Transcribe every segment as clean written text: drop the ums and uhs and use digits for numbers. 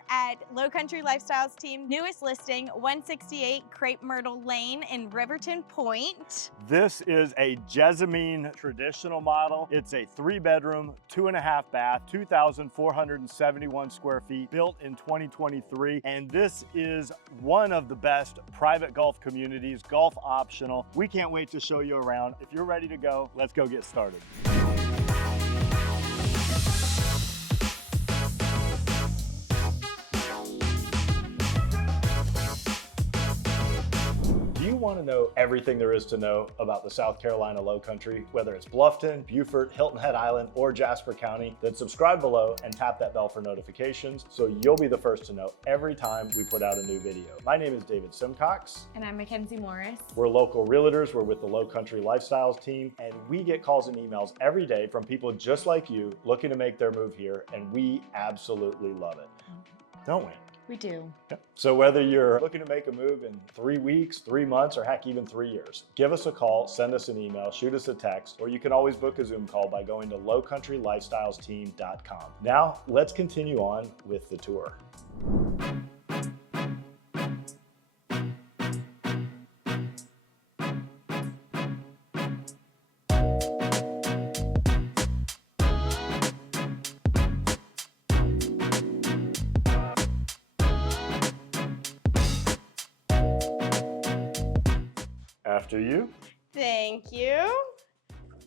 here at Lowcountry Lifestyles team newest listing, 168 Crepe Myrtle Lane in Riverton Point. This is a Jessamine traditional model. It's a 3-bedroom, 2.5 bath, 2,471 square feet, built in 2023. And this is one of the best private golf communities, golf optional. We can't wait to show you around. If you're ready to go, let's go get started. Do you want to know everything there is to know about the South Carolina Lowcountry, whether it's Bluffton, Beaufort, Hilton Head Island, or Jasper County? Then subscribe below and tap that bell for notifications so you'll be the first to know every time we put out a new video. My name is David Simcox. And I'm Mackenzie Morris. We're local realtors. We're with the Lowcountry Lifestyles team, and we get calls and emails every day from people just like you looking to make their move here, and we absolutely love it. Don't we? We do. So whether you're looking to make a move in 3 weeks, 3 months, or heck, even 3 years, give us a call, send us an email, shoot us a text, or you can always book a Zoom call by going to lowcountrylifestylesteam.com. Now, let's continue on with the tour. After you. Thank you.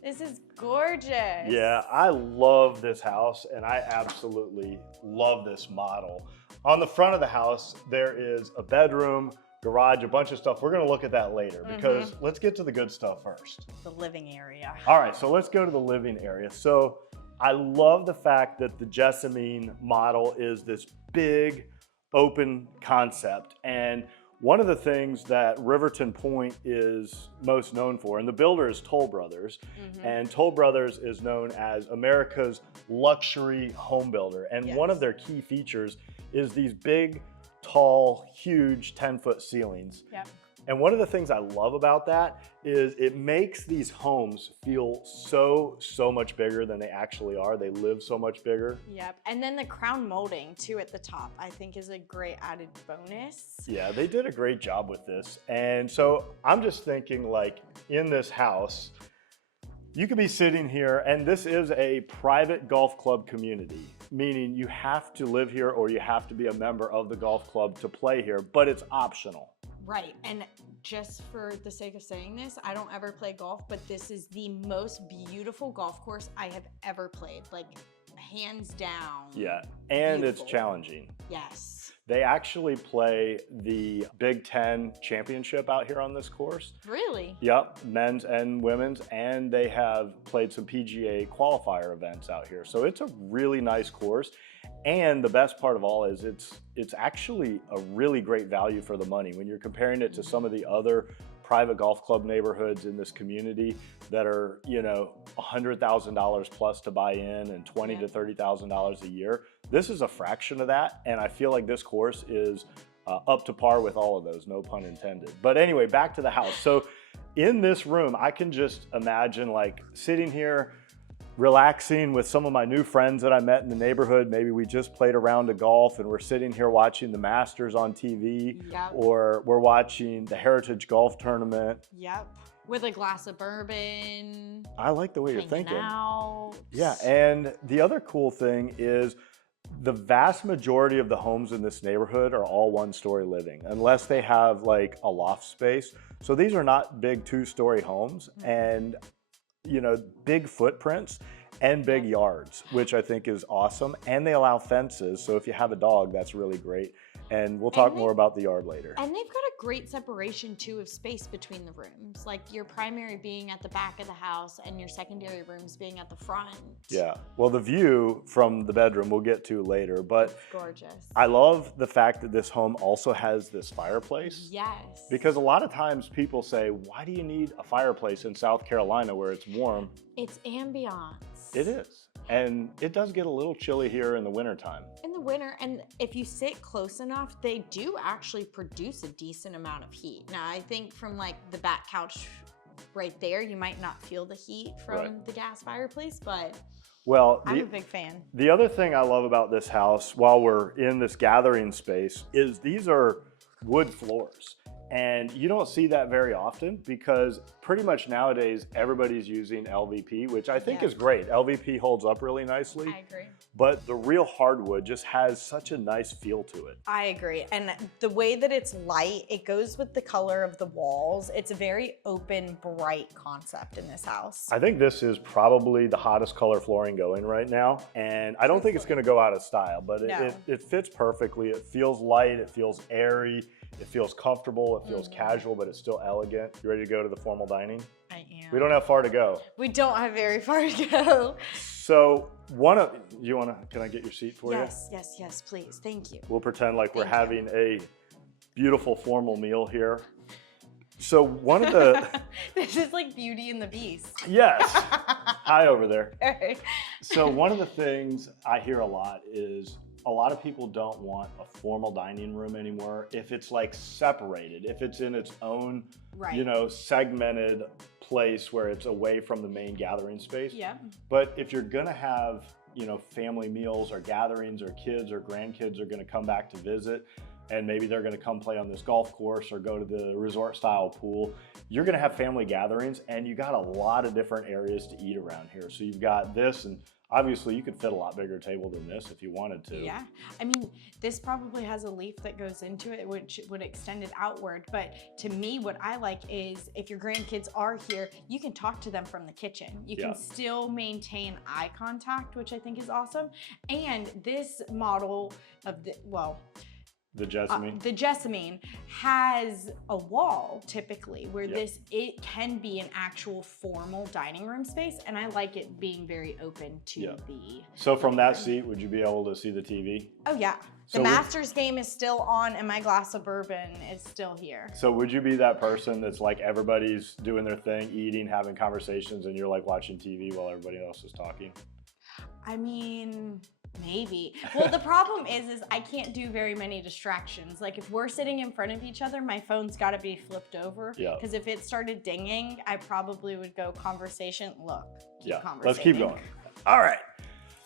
This is gorgeous. Yeah, I love this house and I absolutely love this model. On the front of the house, there is a bedroom, garage, a bunch of stuff. We're gonna look at that later because let's get to the good stuff first. The living area. All right, so let's go to the living area. So I love the fact that the Jessamine model is this big open concept. And one of the things that Riverton Point is most known for, and the builder is Toll Brothers, and Toll Brothers is known as America's luxury home builder. And one of their key features is these big, tall, huge 10-foot ceilings. Yep. And one of the things I love about that is it makes these homes feel so much bigger than they actually are. They live so much bigger. Yep, and then the crown molding too at the top, I think is a great added bonus. Yeah, they did a great job with this. And so I'm just thinking, like, in this house, you could be sitting here, and this is a private golf club community, meaning you have to live here or you have to be a member of the golf club to play here, but it's optional. Right, and just for the sake of saying this, I don't ever play golf, but this is the most beautiful golf course I have ever played, like hands down. Yeah, and beautiful. It's challenging. Yes. They actually play the Big Ten championship out here on this course. Really? Yep, men's and women's, and they have played some PGA qualifier events out here. So it's a really nice course. And the best part of all is it's actually a really great value for the money. When you're comparing it to some of the other private golf club neighborhoods in this community that are, you know, $100,000 plus to buy in and $20,000 to $30,000 a year, this is a fraction of that. And I feel like this course is up to par with all of those, no pun intended. But anyway, back to the house. So in this room, I can just imagine like sitting here, relaxing with some of my new friends that I met in the neighborhood. Maybe we just played a round of golf and we're sitting here watching the Masters on TV, or we're watching the Heritage Golf Tournament. Yep. With a glass of bourbon. I like the way you're thinking. Out. Yeah, and the other cool thing is the vast majority of the homes in this neighborhood are all 1-story living, unless they have like a loft space. So these are not big 2-story homes. And you know, big footprints and big yards, which I think is awesome. And they allow fences. So if you have a dog, that's really great. And we'll talk more about the yard later. And they've got a great separation too of space between the rooms. Like your primary being at the back of the house and your secondary rooms being at the front. Yeah, well, the view from the bedroom we'll get to later, but it's gorgeous. I love the fact that this home also has this fireplace. Yes. Because a lot of times people say, why do you need a fireplace in South Carolina where it's warm? It's ambiance. It is. And it does get a little chilly here in the wintertime. In the winter, and if you sit close enough, they do actually produce a decent amount of heat. Now, I think from like the back couch right there, you might not feel the heat from the gas fireplace, but Well, I'm a big fan. the other thing I love about this house, while we're in this gathering space, is these are wood floors. And you don't see that very often because pretty much nowadays everybody's using LVP, which I think is great. LVP holds up really nicely. I agree. But the real hardwood just has such a nice feel to it. I agree. And the way that it's light, it goes with the color of the walls. It's a very open, bright concept in this house. I think this is probably the hottest color flooring going right now. And I don't think it's gonna go out of style, but it fits perfectly. It feels light, it feels airy. It feels comfortable, it feels casual, but it's still elegant. You ready to go to the formal dining? I am. We don't have far to go. We don't have very far to go. So can I get your seat for you? Yes, please, thank you. We'll pretend like we're having a beautiful formal meal here. So one of the... This is like Beauty and the Beast. Yes, hi over there. Right. So one of the things I hear a lot is a lot of people don't want a formal dining room anymore if it's like separated, if it's in its own, segmented place where it's away from the main gathering space. Yeah. But if you're gonna have, family meals or gatherings or kids or grandkids are gonna come back to visit, and maybe they're gonna come play on this golf course or go to the resort style pool, you're gonna have family gatherings and you got a lot of different areas to eat around here. So you've got this, and obviously you could fit a lot bigger table than this if you wanted to. Yeah, I mean, this probably has a leaf that goes into it, which would extend it outward. But to me, what I like is if your grandkids are here, you can talk to them from the kitchen. You can still maintain eye contact, which I think is awesome. And this model of the Jessamine? The Jessamine has a wall typically where it can be an actual formal dining room space, and I like it being very open to the... So from that seat, would you be able to see the TV? Oh yeah. The Masters game is still on and my glass of bourbon is still here. So would you be that person that's like everybody's doing their thing, eating, having conversations, and you're like watching TV while everybody else is talking? I mean... Maybe. Well, the problem is I can't do very many distractions. Like if we're sitting in front of each other, my phone's got to be flipped over. Yeah. Because if it started dinging, I probably would go conversation. Look, let's keep going. All right.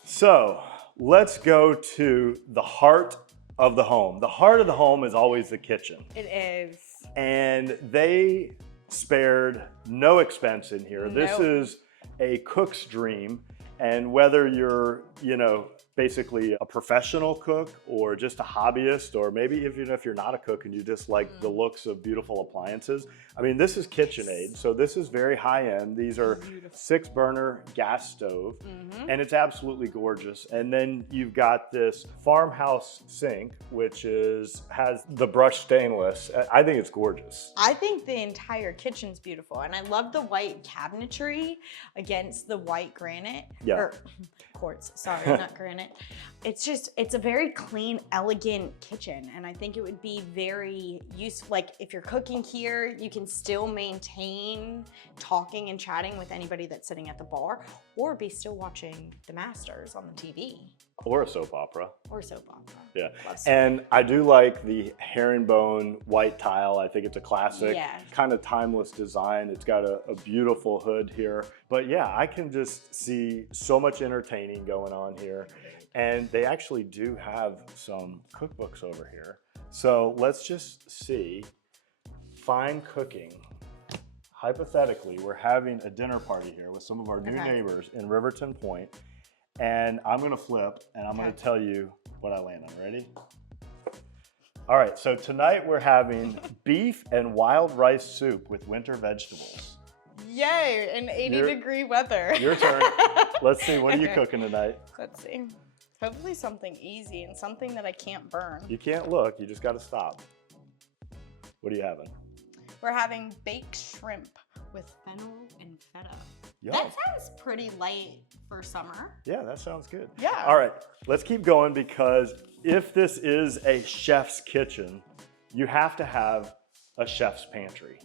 So let's go to the heart of the home. The heart of the home is always the kitchen. It is. And they spared no expense in here. This is a cook's dream. And whether you're, basically a professional cook or just a hobbyist, or maybe even if you're not a cook and you just like the looks of beautiful appliances. I mean, this is KitchenAid, so this is very high end. These are 6-burner gas stove, and it's absolutely gorgeous. And then you've got this farmhouse sink, which has the brushed stainless. I think it's gorgeous. I think the entire kitchen's beautiful, and I love the white cabinetry against the white granite. Or quartz, sorry, not granite. It's a very clean, elegant kitchen, and I think it would be very useful. Like if you're cooking here, you can still maintain talking and chatting with anybody that's sitting at the bar, or be still watching the Masters on the TV. Or a soap opera. Or soap opera. Yeah. And I do like the herringbone white tile. I think it's a classic, kind of timeless design. It's got a beautiful hood here. But yeah, I can just see so much entertaining going on here. And they actually do have some cookbooks over here. So let's just see. Fine cooking. Hypothetically, we're having a dinner party here with some of our new neighbors in Riverton Point. And I'm gonna flip and I'm gonna tell you what I land on. Ready? All right, so tonight we're having beef and wild rice soup with winter vegetables. Yay, in 80-degree weather. Your turn. Let's see, what are you cooking tonight? Let's see. Hopefully something easy and something that I can't burn. You can't look, you just gotta stop. What are you having? We're having baked shrimp with fennel and feta. Yum. That sounds pretty light for summer. Yeah, that sounds good. Yeah. All right, let's keep going, because if this is a chef's kitchen, you have to have a chef's pantry.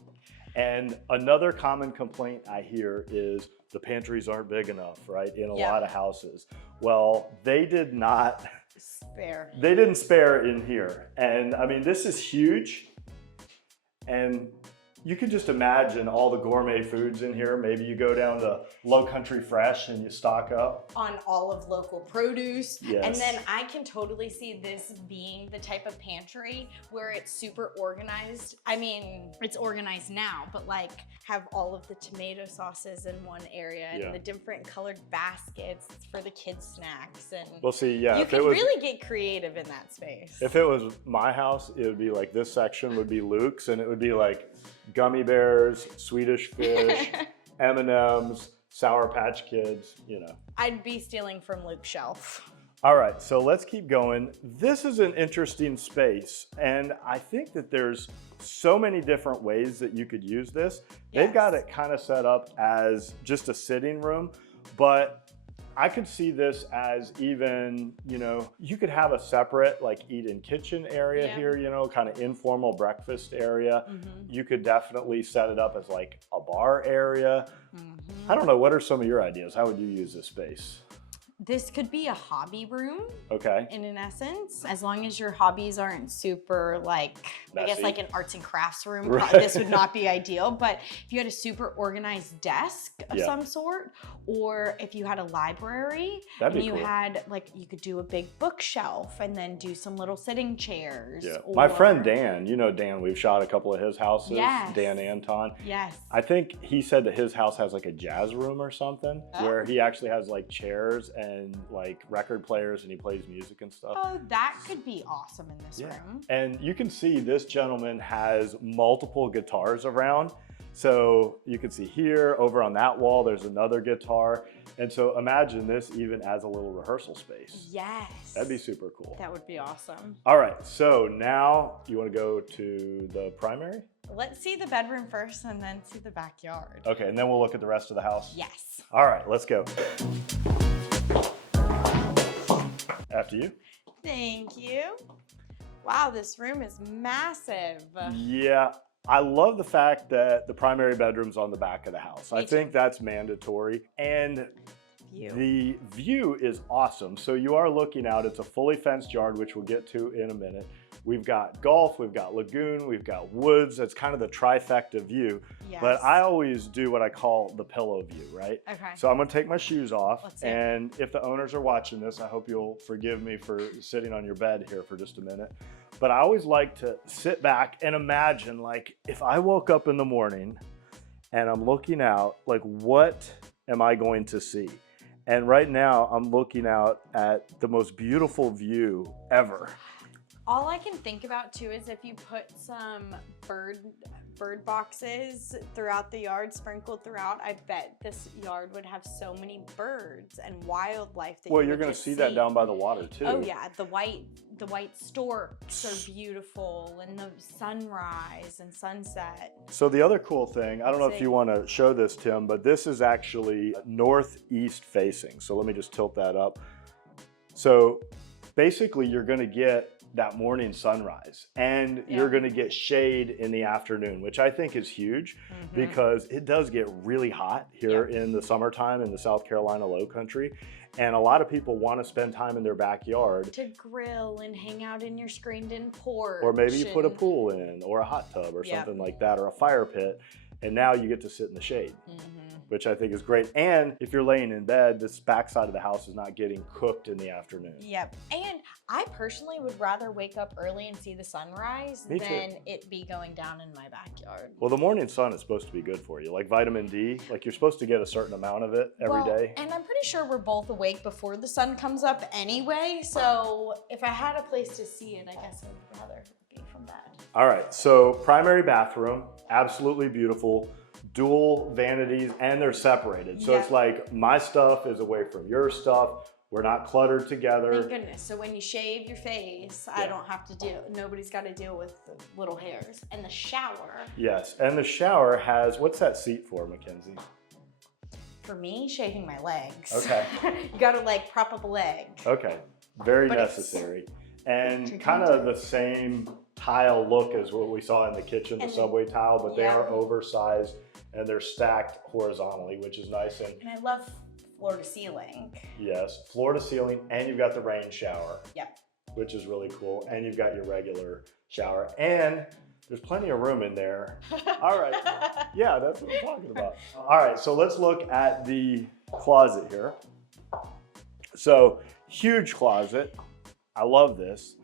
And another common complaint I hear is the pantries aren't big enough, right? In a lot of houses. Well, they did not spare. They didn't spare in here. And I mean, this is huge. And you can just imagine all the gourmet foods in here. Maybe you go down to Lowcountry Fresh and you stock up on all of local produce. Yes. And then I can totally see this being the type of pantry where it's super organized. I mean, it's organized now, but like have all of the tomato sauces in one area and the different colored baskets for the kids' snacks. And we'll see, yeah. You can really get creative in that space. If it was my house, it would be like this section would be Luke's, and it would be like gummy bears, Swedish fish, M&Ms, Sour Patch Kids, you know. I'd be stealing from Luke's shelf. All right, so let's keep going. This is an interesting space, and I think that there's so many different ways that you could use this. Yes. They've got it kind of set up as just a sitting room, but I could see this as even, you know, you could have a separate like eat-in kitchen area here, you know, kind of informal breakfast area. You could definitely set it up as like a bar area. I don't know, what are some of your ideas? How would you use this space? This could be a hobby room. Okay. In an essence, as long as your hobbies aren't super like, messy. I guess like an arts and crafts room, Right. this would not be ideal. But if you had a super organized desk of some sort, or if you had a library That'd and be you cool. had like, you could do a big bookshelf and then do some little sitting chairs. Yeah. Or... My friend Dan, you know Dan, we've shot a couple of his houses. Yes. Dan Anton. Yes. I think he said that his house has like a jazz room or something where he actually has like chairs and like record players and he plays music and stuff. Oh, that could be awesome in this room. And you can see this gentleman has multiple guitars around. So you can see here, over on that wall, there's another guitar. And so imagine this even as a little rehearsal space. Yes. That'd be super cool. That would be awesome. All right, so now you want to go to the primary? Let's see the bedroom first and then see the backyard. Okay, and then we'll look at the rest of the house? Yes. All right, let's go. After you. Thank you. Wow, this room is massive. Yeah, I love the fact that the primary bedroom's on the back of the house. I think that's mandatory. And the view is awesome. So you are looking out, it's a fully fenced yard, which we'll get to in a minute. We've got golf, we've got lagoon, we've got woods. That's kind of the trifecta view. Yes. But I always do what I call the pillow view, right? Okay. So I'm gonna take my shoes off. Let's see. And if the owners are watching this, I hope you'll forgive me for sitting on your bed here for just a minute. But I always like to sit back and imagine, like, if I woke up in the morning and I'm looking out, like, what am I going to see? And right now I'm looking out at the most beautiful view ever. All I can think about too is if you put some bird boxes throughout the yard, sprinkled throughout, I bet this yard would have so many birds and wildlife that Well, you're going to see that down by the water too. Oh yeah, the white storks are beautiful, and the sunrise and sunset. So the other cool thing, I don't know if you want to show this, Tim, but this is actually northeast facing. So let me just tilt that up. So basically you're going to get that morning sunrise, and you're going to get shade in the afternoon, which I think is huge because it does get really hot here in the summertime in the South Carolina Lowcountry. And a lot of people want to spend time in their backyard to grill and hang out in your screened-in porch. Or maybe you put a pool in, or a hot tub, or something like that, or a fire pit. And now you get to sit in the shade, which I think is great. And if you're laying in bed, this backside of the house is not getting cooked in the afternoon. Yep. And I personally would rather wake up early and see the sunrise than it be going down in my backyard. Well, the morning sun is supposed to be good for you. Like vitamin D, like you're supposed to get a certain amount of it every day. And I'm pretty sure we're both awake before the sun comes up anyway. So if I had a place to see it, I guess I'd rather be from bed. All right, so primary bathroom, absolutely beautiful. Dual vanities, and they're separated. So it's like my stuff is away from your stuff. We're not cluttered together. Thank goodness. So when you shave your face, I don't have to deal, nobody's got to deal with the little hairs. And the shower. Yes, and the shower has, what's that seat for, Mackenzie? For me, shaving my legs. Okay. You got to like prop up a leg. Okay, very necessary. And kind of the same tile look as what we saw in the kitchen, the subway tile, but they are oversized and they're stacked horizontally, which is nice. And I love floor to ceiling. Yes, floor to ceiling, and you've got the rain shower. Yep. Which is really cool. And you've got your regular shower. And There's plenty of room in there. All right. Yeah, that's what I'm talking about. All right, so let's look at the closet here. So huge closet. I love this.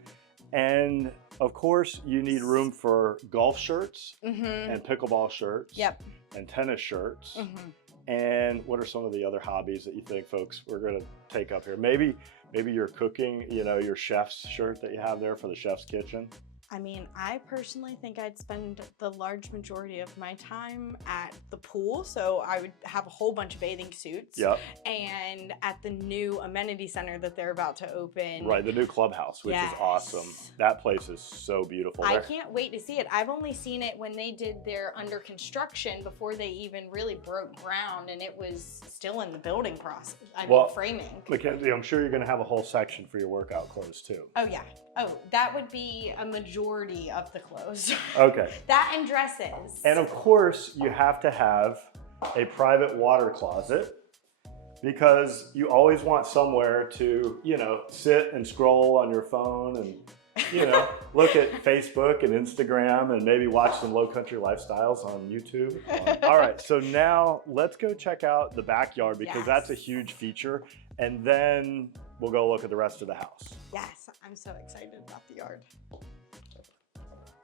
And of course, you need room for golf shirts and pickleball shirts and tennis shirts. And what are some of the other hobbies that you think folks we're going to take up here? Maybe you're cooking, you know, your chef's shirt that you have there for the chef's kitchen. I mean, I personally think I'd spend the large majority of my time at the pool. So I would have a whole bunch of bathing suits. Yep. And at the new amenity center that they're about to open. Right, the new clubhouse, which is awesome. That place is so beautiful. I can't wait to see it. I've only seen it when they did their under construction before they even really broke ground, and it was still in the building process. Framing. Mackenzie, I'm sure you're going to have a whole section for your workout clothes too. Oh yeah. Oh, that would be a majority of the clothes. Okay. That and dresses. And of course, you have to have a private water closet because you always want somewhere to, you know, sit and scroll on your phone and, you know, look at Facebook and Instagram and maybe watch some Lowcountry lifestyles on YouTube. All right, so now let's go check out the backyard because that's a huge feature. And then we'll go look at the rest of the house. Yes, I'm so excited about the yard.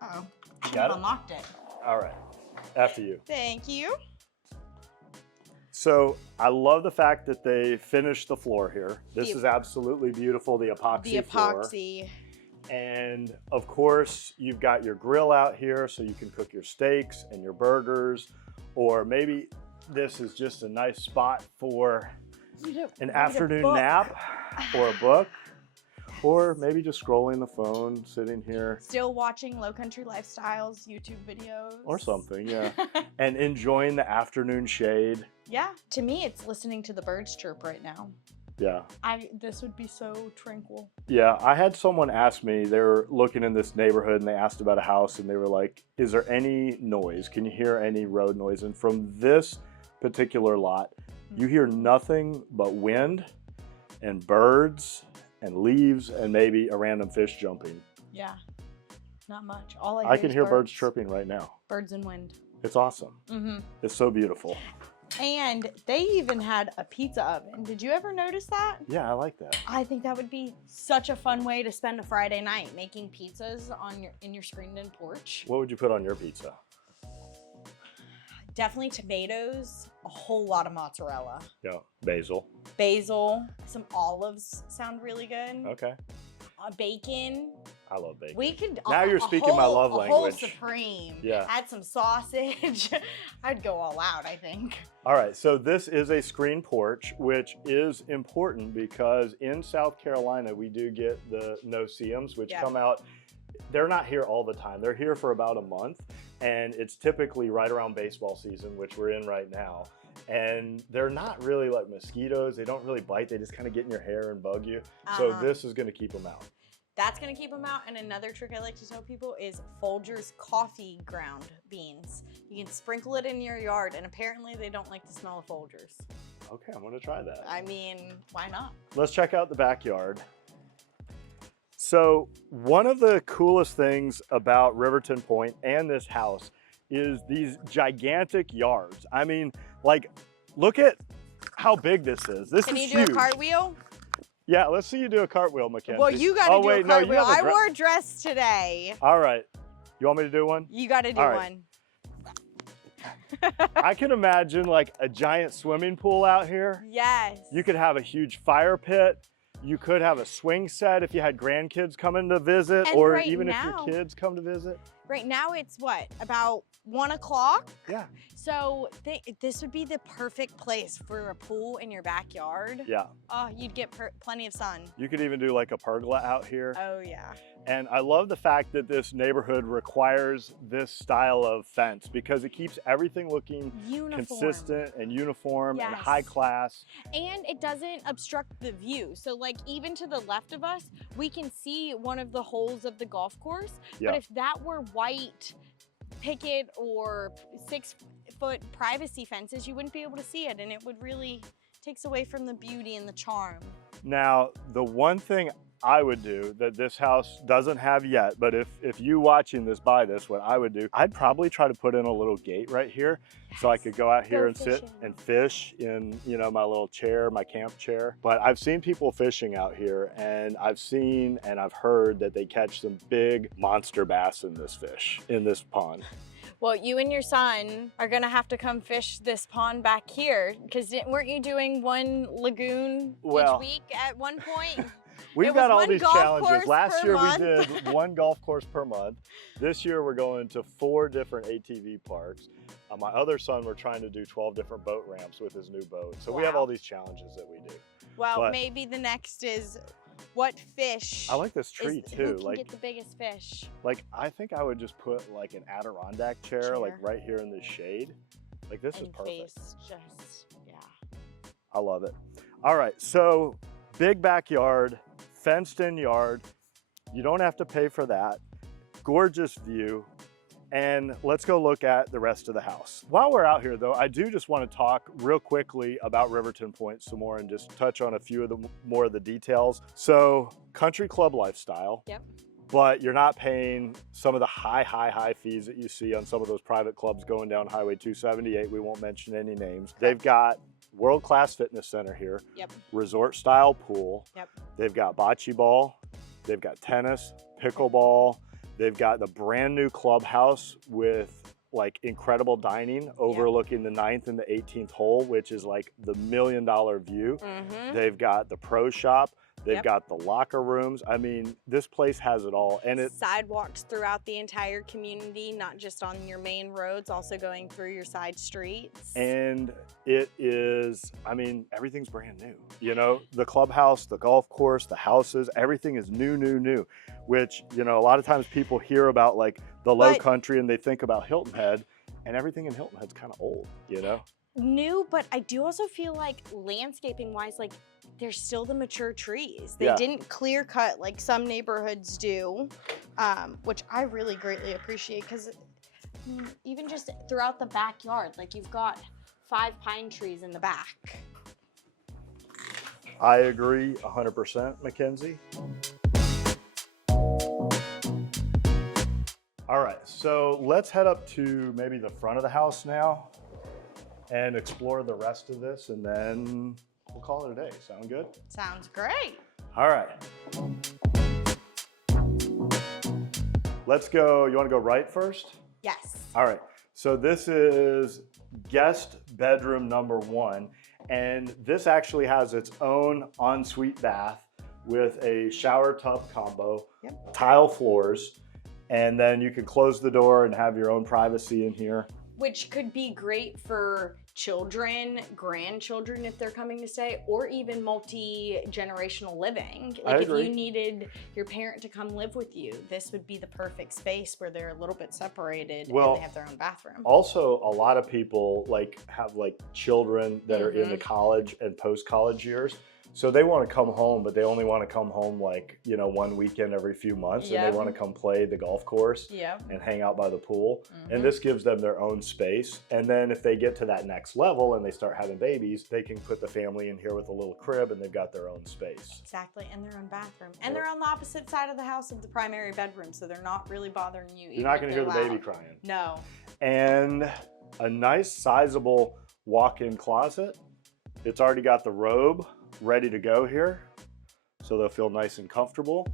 Uh-oh, I unlocked it. All right, after you. Thank you. So I love the fact that they finished the floor here. This is absolutely beautiful, the epoxy floor. And of course, you've got your grill out here so you can cook your steaks and your burgers, or maybe this is just a nice spot for an afternoon nap or a book, or maybe just scrolling the phone, sitting here. Still watching Lowcountry Lifestyles YouTube videos. Or something, yeah. And enjoying the afternoon shade. Yeah, to me, it's listening to the birds chirp right now. Yeah. This would be so tranquil. Yeah, I had someone ask me, they were looking in this neighborhood and they asked about a house and they were like, is there any noise? Can you hear any road noise? And from this particular lot, you hear nothing but wind and birds and leaves and maybe a random fish jumping. Yeah, not much. All I can hear birds chirping right now. Birds and wind. It's awesome. It's so beautiful. And they even had a pizza oven. Did you ever notice that? Yeah, I like that. I think that would be such a fun way to spend a Friday night, making pizzas in your screened-in porch. What would you put on your pizza? Definitely tomatoes, a whole lot of mozzarella. Yeah, basil. Basil, some olives sound really good. Okay. Bacon. I love bacon. We could now you're speaking my love language. A whole supreme. Yeah. Add some sausage. I'd go all out, I think. All right, so this is a screen porch, which is important because in South Carolina we do get the no-see-ums, which come out. They're not here all the time. They're here for about a month, and it's typically right around baseball season, which we're in right now. And they're not really like mosquitoes. They don't really bite. They just kind of get in your hair and bug you. So this is going to keep them out. That's going to keep them out. And another trick I like to tell people is Folgers coffee ground beans. You can sprinkle it in your yard, and apparently they don't like the smell of Folgers. Okay, I'm going to try that. I mean, why not? Let's check out the backyard. So one of the coolest things about Riverton Point and this house is these gigantic yards. I mean, like, look at how big this is. This is huge. Can you do a cartwheel? Yeah, let's see you do a cartwil, Mackenzie. Well, you got to do a cartwheel. I wore a dress today. All right. You want me to do one? You got to do one. I can imagine like a giant swimming pool out here. Yes. You could have a huge fire pit. You could have a swing set if you had grandkids coming to visit, and or even if your kids come to visit. Right now it's what, about 1 o'clock? Yeah. So this would be the perfect place for a pool in your backyard. Yeah. Oh, you'd get plenty of sun. You could even do like a pergola out here. Oh yeah. And I love the fact that this neighborhood requires this style of fence because it keeps everything looking consistent and uniform and high class. And it doesn't obstruct the view. So like even to the left of us, we can see one of the holes of the golf course. Yeah. But if that were white picket or 6-foot privacy fences, you wouldn't be able to see it, and it would really takes away from the beauty and the charm. Now, the one thing I would do that this house doesn't have yet, but if you watching this buy this, what I would do, I'd probably try to put in a little gate right here so I could go out here and sit and fish in, you know, my little chair, my camp chair. But I've seen people fishing out here, and I've seen and I've heard that they catch some big monster bass in this pond. Well, you and your son are gonna have to come fish this pond back here, because weren't you doing one lagoon each week at one point? We've got all these challenges. Last year we did one golf course per month. This year we're going to 4 different ATV parks. My other son, we're trying to do 12 different boat ramps with his new boat. So we have all these challenges that we do. Well, but maybe the next is what fish. I like this tree too. Who can get the biggest fish? Like, I think I would just put like an Adirondack chair, like right here in the shade. Like, this is perfect. I love it. All right, so big backyard, fenced in yard. You don't have to pay for that. Gorgeous view. And let's go look at the rest of the house. While we're out here though, I do just want to talk real quickly about Riverton Point some more and just touch on a few of the more of the details. So country club lifestyle. Yep. But you're not paying some of the high fees that you see on some of those private clubs going down Highway 278. We won't mention any names. They've got world-class fitness center here. Yep. Resort style pool. Yep. They've got bocce ball. They've got tennis, pickleball. They've got the brand new clubhouse with like incredible dining overlooking the 9th and the 18th hole, which is like the $1 million view. They've got the pro shop. They've got the locker rooms. I mean, this place has it all. And it sidewalks throughout the entire community, not just on your main roads, also going through your side streets. And it is, I mean, everything's brand new. You know, the clubhouse, the golf course, the houses, everything is new, which, you know, a lot of times people hear about like the Lowcountry and they think about Hilton Head, and everything in Hilton Head's kind of old, you know? New, but I do also feel like landscaping wise, like there's still the mature trees. They didn't clear cut like some neighborhoods do, which I really greatly appreciate, because even just throughout the backyard, like you've got 5 pine trees in the back. I agree 100%, Mackenzie. All right, so let's head up to maybe the front of the house now and explore the rest of this, and then we'll call it a day. Sound good? Sounds great. All right. Let's go. You want to go right first? Yes. All right. So this is guest bedroom number 1, and this actually has its own ensuite bath with a shower tub combo, tile floors, and then you can close the door and have your own privacy in here. Which could be great for children, grandchildren if they're coming to stay, or even multi-generational living. Like if you needed your parent to come live with you, this would be the perfect space where they're a little bit separated and they have their own bathroom. Also, a lot of people have children that are in the college and post-college years. So they want to come home, but they only want to come home 1 weekend every few months, and they want to come play the golf course and hang out by the pool. And this gives them their own space. And then if they get to that next level and they start having babies, they can put the family in here with a little crib, and they've got their own space. Exactly, and their own bathroom. And they're on the opposite side of the house of the primary bedroom, so they're not really bothering you. You're not going to hear the baby crying. No. And a nice sizable walk-in closet. It's already got the robe ready to go here, so they'll feel nice and comfortable.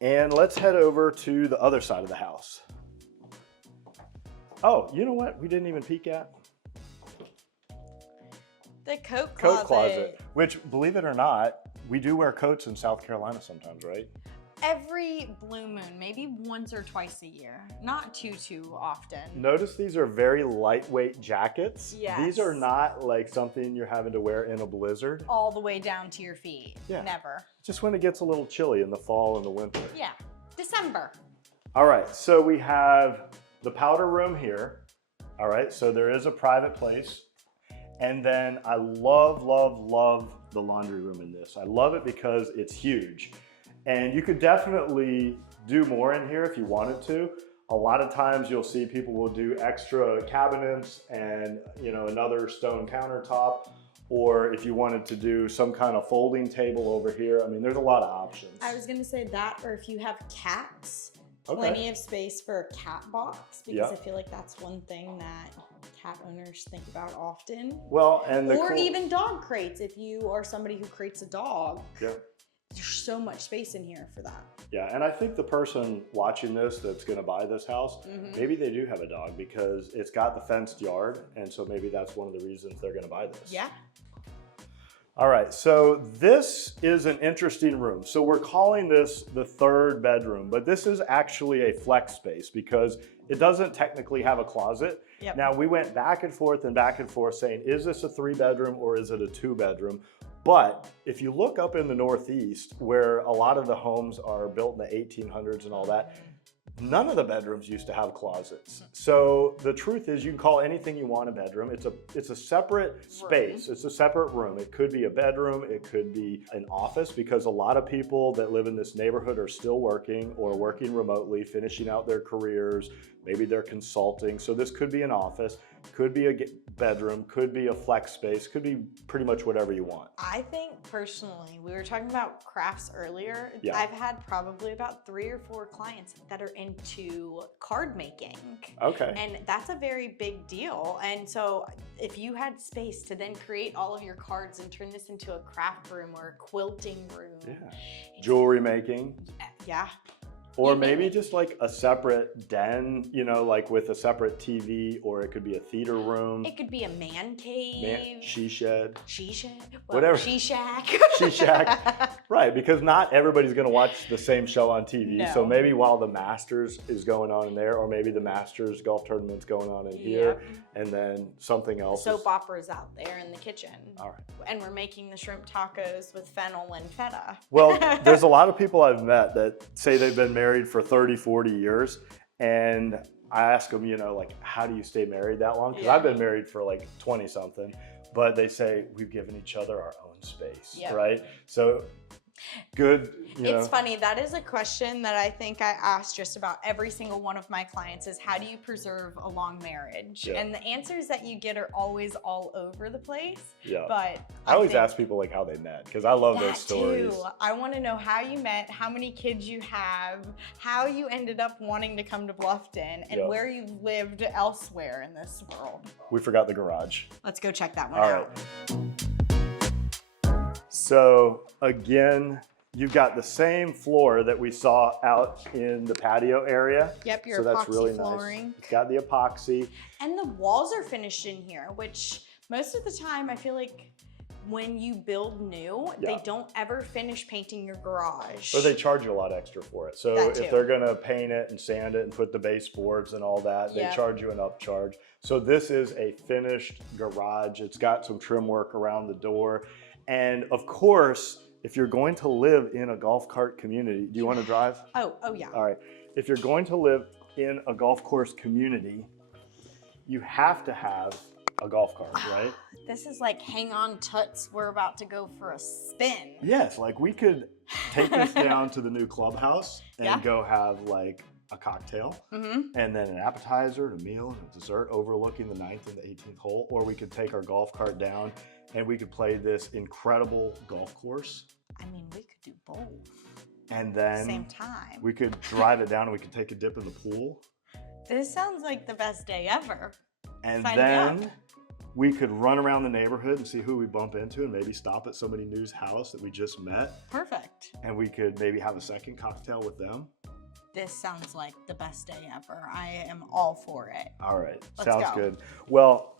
And let's head over to the other side of the house. Oh, you know what we didn't even peek at? The coat closet. Which, believe it or not, we do wear coats in South Carolina sometimes, right? Every blue moon, maybe once or twice a year, not too often. Notice these are very lightweight jackets. Yes. These are not like something you're having to wear in a blizzard. All the way down to your feet. Yeah. Never. Just when it gets a little chilly in the fall and the winter. Yeah, December. All right, so we have the powder room here. All right, so there is a private place. And then I love the laundry room in this. I love it because it's huge. And you could definitely do more in here if you wanted to. A lot of times you'll see people will do extra cabinets and another stone countertop, or if you wanted to do some kind of folding table over here. I mean, there's a lot of options. I was gonna say that, or if you have cats, plenty of space for a cat box, because I feel like that's one thing that cat owners think about often. Well, and even dog crates, if you are somebody who crates a dog. Yep. There's so much space in here for that. Yeah, and I think the person watching this that's going to buy this house, maybe they do have a dog because it's got the fenced yard, and so maybe that's one of the reasons they're going to buy this. Yeah. All right, so this is an interesting room. So we're calling this the third bedroom, but this is actually a flex space because it doesn't technically have a closet. Yep. Now we went back and forth saying, is this a 3-bedroom or is it a 2-bedroom? But if you look up in the Northeast, where a lot of the homes are built in the 1800s and all that, none of the bedrooms used to have closets. So the truth is, you can call anything you want a bedroom. It's a separate space. It's a separate room. It could be a bedroom. It could be an office, because a lot of people that live in this neighborhood are still working or working remotely, finishing out their careers. Maybe they're consulting. So this could be an office, could be a bedroom, could be a flex space, could be pretty much whatever you want. I think personally, we were talking about crafts earlier. Yeah. I've had probably about 3 or 4 clients that are into card making. Okay. And that's a very big deal. And so if you had space to then create all of your cards and turn this into a craft room or a quilting room. Yeah. Jewelry making. Yeah. Or maybe just like a separate den, you know, like with a separate TV, or it could be a theater room. It could be a man cave. She shed. She shed. Well, whatever. She shack. She shack. Right, because not everybody's going to watch the same show on TV. No. So maybe while the Masters is going on in there, or maybe the Masters golf tournament's going on in here, and then something else. Soap operas out there in the kitchen. All right. And we're making the shrimp tacos with fennel and feta. Well, there's a lot of people I've met that say they've been married for 30, 40 years. And I ask them, you know, like, how do you stay married that long? Because I've been married for like 20 something, but they say we've given each other our own space, right? So good. It's funny. That is a question that I think I ask just about every single one of my clients is, how do you preserve a long marriage? Yeah. And the answers that you get are always all over the place. Yeah. But I always ask people like how they met, because I love those stories. Too. I want to know how you met, how many kids you have, how you ended up wanting to come to Bluffton, and where you lived elsewhere in this world. We forgot the garage. Let's go check that one All out. Right. So again, you've got the same floor that we saw out in the patio area. Yep, your so that's epoxy really flooring. Nice. It's got the epoxy. And the walls are finished in here, which most of the time I feel like when you build new, they don't ever finish painting your garage. Or they charge you a lot extra for it. So if they're gonna paint it and sand it and put the baseboards and all that, they charge you an upcharge. So this is a finished garage. It's got some trim work around the door. And of course, if you're going to live in a golf cart community, do you want to drive? Oh yeah. All right. If you're going to live in a golf course community, you have to have a golf cart, right? This is like, hang on toots, we're about to go for a spin. Yes, like we could take this down to the new clubhouse and go have like a cocktail and then an appetizer, a meal, and a dessert overlooking the 9th and the 18th hole. Or we could take our golf cart down and we could play this incredible golf course. I mean, we could do both. And then same time. We could drive it down and we could take a dip in the pool. This sounds like the best day ever. And then we could run around the neighborhood and see who we bump into and maybe stop at somebody new's house that we just met. Perfect. And we could maybe have a second cocktail with them. This sounds like the best day ever. I am all for it. All right, Let's sounds go. good. Well,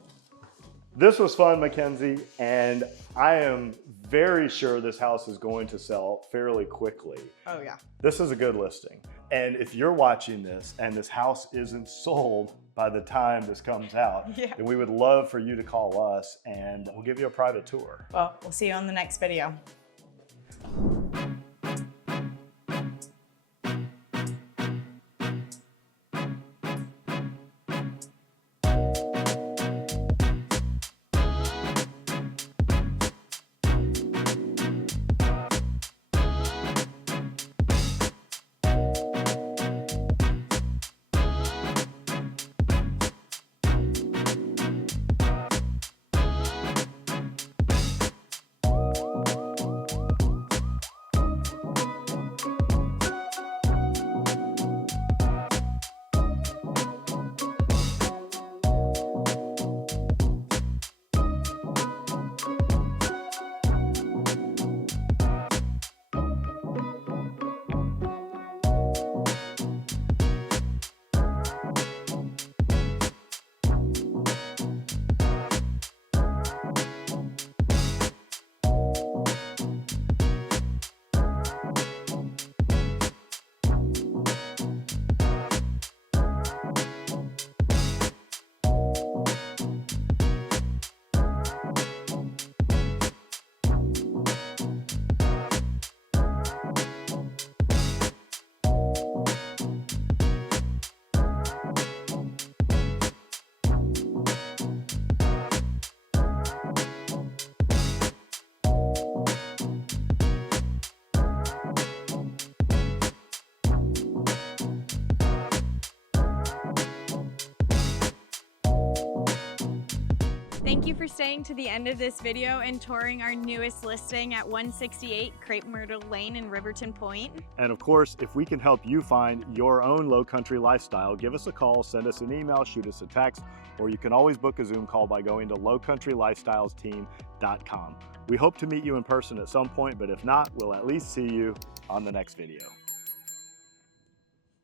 this was fun, Mackenzie, and I am very sure this house is going to sell fairly quickly. Oh yeah. This is a good listing. And if you're watching this and this house isn't sold by the time this comes out, then we would love for you to call us and we'll give you a private tour. Well, we'll see you on the next video. Thank you for staying to the end of this video and touring our newest listing at 168 Crepe Myrtle Lane in Riverton Point. And of course, if we can help you find your own low country lifestyle, give us a call, send us an email, shoot us a text, or you can always book a Zoom call by going to lowcountrylifestylesteam.com. We hope to meet you in person at some point, but if not, we'll at least see you on the next video.